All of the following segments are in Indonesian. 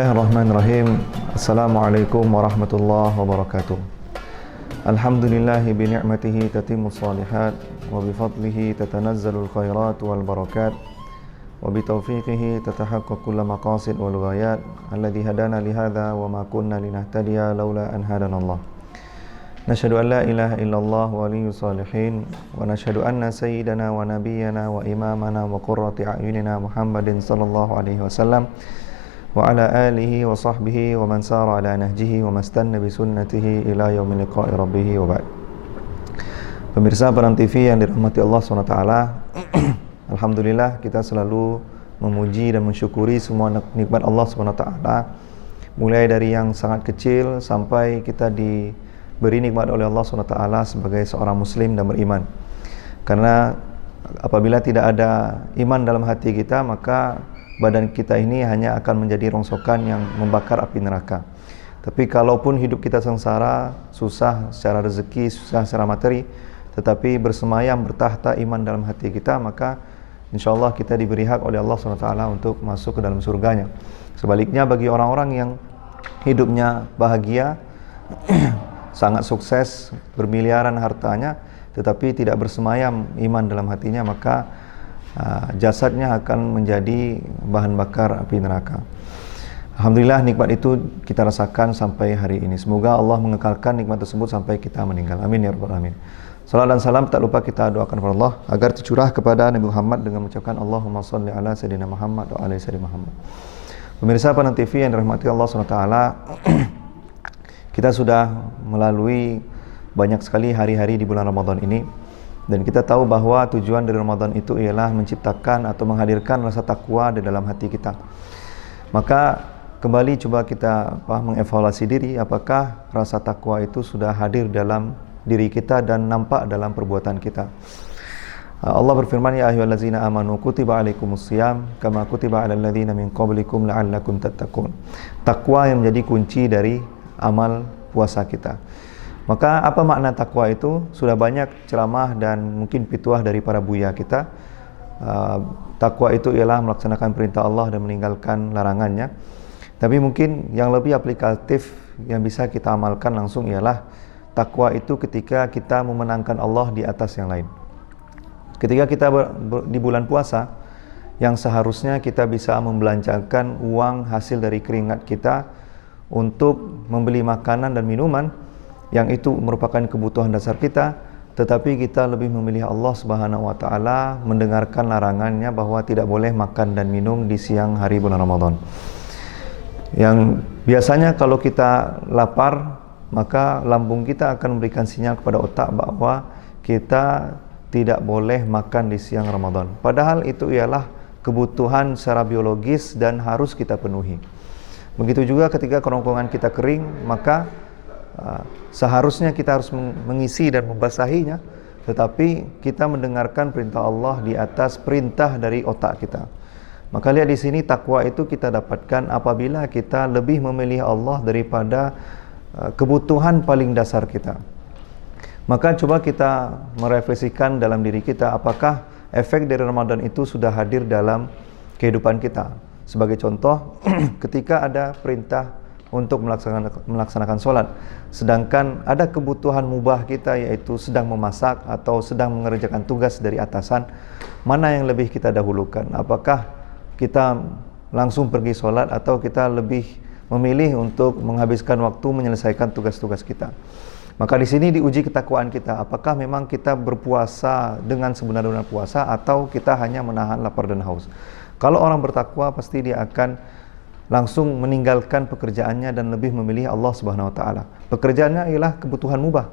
Bismillahirrahmanirrahim. Assalamualaikum warahmatullahi wabarakatuh. Alhamdulillahi bi ni'matihi tatimmus shalihat wa bi fadlihi tatanazzalul khairat wal barakat wa bi taufiqihi tatahaqqaqu kullu maqasid wal ghayat alladhi hadana li hadza wa ma kunna linahtadiya laula an hadanallah. Nashhadu an la ilaha illallah waliyyus salihin wa nashhadu anna sayyidana wa nabiyyana wa imamana wa qurrati a'yunina Muhammadin sallallahu alaihi wasallam wa ala alihi wa sahbihi wa man sara ala nahjihi wa mastanna bi sunnatihi ila yaumil liqa'i rabbih wa ba'd. Pemirsa Paran TV yang dirahmati Allah SWT, alhamdulillah kita selalu memuji dan mensyukuri semua nikmat Allah SWT, mulai dari yang sangat kecil sampai kita diberi nikmat oleh Allah SWT sebagai seorang muslim dan beriman. Karena apabila tidak ada iman dalam hati kita, maka badan kita ini hanya akan menjadi rongsokan yang membakar api neraka. Tapi kalaupun hidup kita sengsara, susah secara rezeki, susah secara materi, tetapi bersemayam bertahta iman dalam hati kita, maka insyaallah kita diberi hak oleh Allah SWT untuk masuk ke dalam surganya. Sebaliknya bagi orang-orang yang hidupnya bahagia, sangat sukses, bermiliaran hartanya, tetapi tidak bersemayam iman dalam hatinya, maka jasadnya akan menjadi bahan bakar api neraka. Alhamdulillah nikmat itu kita rasakan sampai hari ini. Semoga Allah mengekalkan nikmat tersebut sampai kita meninggal. Amin ya rabbal alamin. Salam dan salam tak lupa kita doakan kepada Allah agar tercurah kepada Nabi Muhammad dengan mengucapkan Allahumma shalli ala sayyidina Muhammad wa ala sayyidina Muhammad. Pemirsa Paran TV yang dirahmati Allah SWT, kita sudah melalui banyak sekali hari-hari di bulan Ramadan ini. Dan kita tahu bahwa tujuan dari Ramadan itu ialah menciptakan atau menghadirkan rasa takwa di dalam hati kita. Maka kembali coba kita mengevaluasi diri, apakah rasa takwa itu sudah hadir dalam diri kita dan nampak dalam perbuatan kita. Allah berfirman, ya ayyuhallazina amanu kutiba alaikumusiyam kama kutiba alal ladzina min qablikum la'allakum tattaqun. Takwa yang menjadi kunci dari amal puasa kita. Maka apa makna takwa itu? Sudah banyak ceramah dan mungkin pituah dari para buya kita. Takwa itu ialah melaksanakan perintah Allah dan meninggalkan larangannya. Tapi mungkin yang lebih aplikatif yang bisa kita amalkan langsung ialah takwa itu ketika kita memenangkan Allah di atas yang lain. Ketika kita di bulan puasa, yang seharusnya kita bisa membelanjakan uang hasil dari keringat kita untuk membeli makanan dan minuman, yang itu merupakan kebutuhan dasar kita, tetapi kita lebih memilih Allah Subhanahu wa taala, mendengarkan larangannya bahwa tidak boleh makan dan minum di siang hari bulan Ramadan. Yang biasanya kalau kita lapar, maka lambung kita akan memberikan sinyal kepada otak bahwa kita tidak boleh makan di siang Ramadan. Padahal itu ialah kebutuhan secara biologis dan harus kita penuhi. Begitu juga ketika kerongkongan kita kering, maka seharusnya kita harus mengisi dan membasahinya, tetapi kita mendengarkan perintah Allah di atas perintah dari otak kita. Maka lihat di sini, takwa itu kita dapatkan apabila kita lebih memilih Allah daripada kebutuhan paling dasar kita. Maka coba kita merefleksikan dalam diri kita, apakah efek dari Ramadan itu sudah hadir dalam kehidupan kita. Sebagai contoh, ketika ada perintah untuk melaksanakan sholat, sedangkan ada kebutuhan mubah kita, yaitu sedang memasak atau sedang mengerjakan tugas dari atasan, mana yang lebih kita dahulukan? Apakah kita langsung pergi sholat atau kita lebih memilih untuk menghabiskan waktu menyelesaikan tugas-tugas kita? Maka di sini diuji ketakwaan kita, apakah memang kita berpuasa dengan sebenar-benar puasa atau kita hanya menahan lapar dan haus. Kalau orang bertakwa, pasti dia akan langsung meninggalkan pekerjaannya dan lebih memilih Allah Subhanahu wa taala. Pekerjaannya ialah kebutuhan mubah.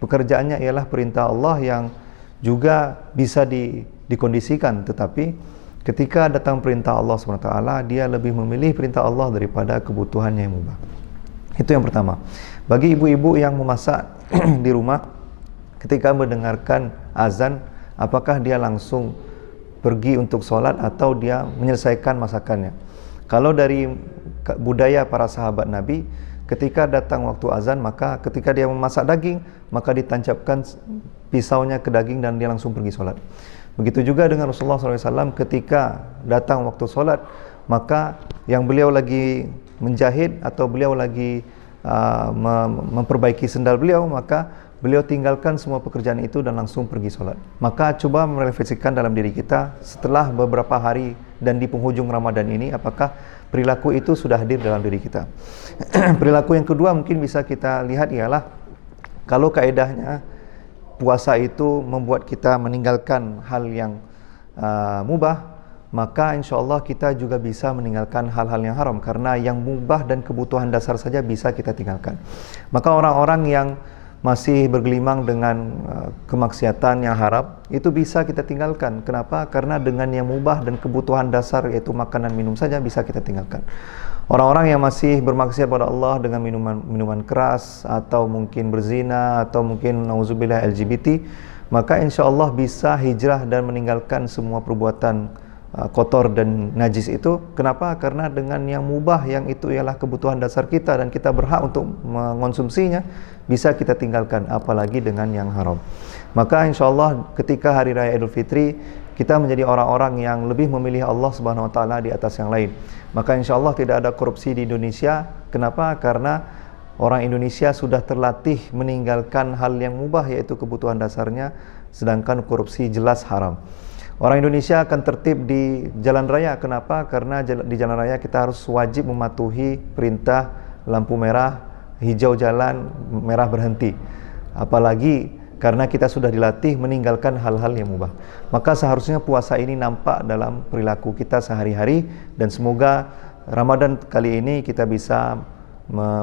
Pekerjaannya ialah perintah Allah yang juga bisa dikondisikan, tetapi ketika datang perintah Allah Subhanahu wa taala, dia lebih memilih perintah Allah daripada kebutuhannya yang mubah. Itu yang pertama. Bagi ibu-ibu yang memasak di rumah, ketika mendengarkan azan, apakah dia langsung pergi untuk sholat atau dia menyelesaikan masakannya? Kalau dari budaya para sahabat Nabi, ketika datang waktu azan, maka ketika dia memasak daging, maka ditancapkan pisaunya ke daging dan dia langsung pergi sholat. Begitu juga dengan Rasulullah SAW, ketika datang waktu sholat, maka yang beliau lagi menjahit atau beliau lagi memperbaiki sendal beliau, maka beliau tinggalkan semua pekerjaan itu dan langsung pergi sholat. Maka coba merefleksikan dalam diri kita setelah beberapa hari dan di penghujung Ramadan ini, apakah perilaku itu sudah hadir dalam diri kita. Perilaku yang kedua mungkin bisa kita lihat ialah, kalau kaedahnya puasa itu membuat kita meninggalkan hal yang mubah, maka insya Allah kita juga bisa meninggalkan hal-hal yang haram, karena yang mubah dan kebutuhan dasar saja bisa kita tinggalkan. Maka orang-orang yang masih bergelimang dengan kemaksiatan yang haram, itu bisa kita tinggalkan. Kenapa? Karena dengan yang mubah dan kebutuhan dasar, yaitu makanan minum saja, bisa kita tinggalkan. Orang-orang yang masih bermaksiat pada Allah dengan minuman keras, atau mungkin berzina, atau mungkin nauzubillah LGBT, maka insya Allah bisa hijrah dan meninggalkan semua perbuatan kotor dan najis itu. Kenapa? Karena dengan yang mubah, yang itu ialah kebutuhan dasar kita dan kita berhak untuk mengonsumsinya, bisa kita tinggalkan, apalagi dengan yang haram. Maka insya Allah ketika hari raya Idul Fitri, kita menjadi orang-orang yang lebih memilih Allah Subhanahu wa taala di atas yang lain. Maka insya Allah tidak ada korupsi di Indonesia. Kenapa? Karena orang Indonesia sudah terlatih meninggalkan hal yang mubah, yaitu kebutuhan dasarnya, sedangkan korupsi jelas haram. Orang Indonesia akan tertib di jalan raya. Kenapa? Karena di jalan raya kita harus wajib mematuhi perintah lampu merah, hijau jalan, merah berhenti. Apalagi karena kita sudah dilatih meninggalkan hal-hal yang mubah. Maka seharusnya puasa ini nampak dalam perilaku kita sehari-hari, dan semoga Ramadan kali ini kita bisa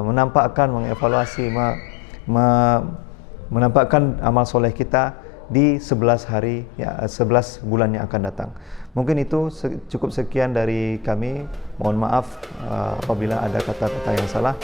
menampakkan, mengevaluasi, menampakkan amal soleh kita di 11 hari, ya, 11 bulan yang akan datang. Mungkin itu cukup sekian dari kami. Mohon maaf apabila ada kata-kata yang salah.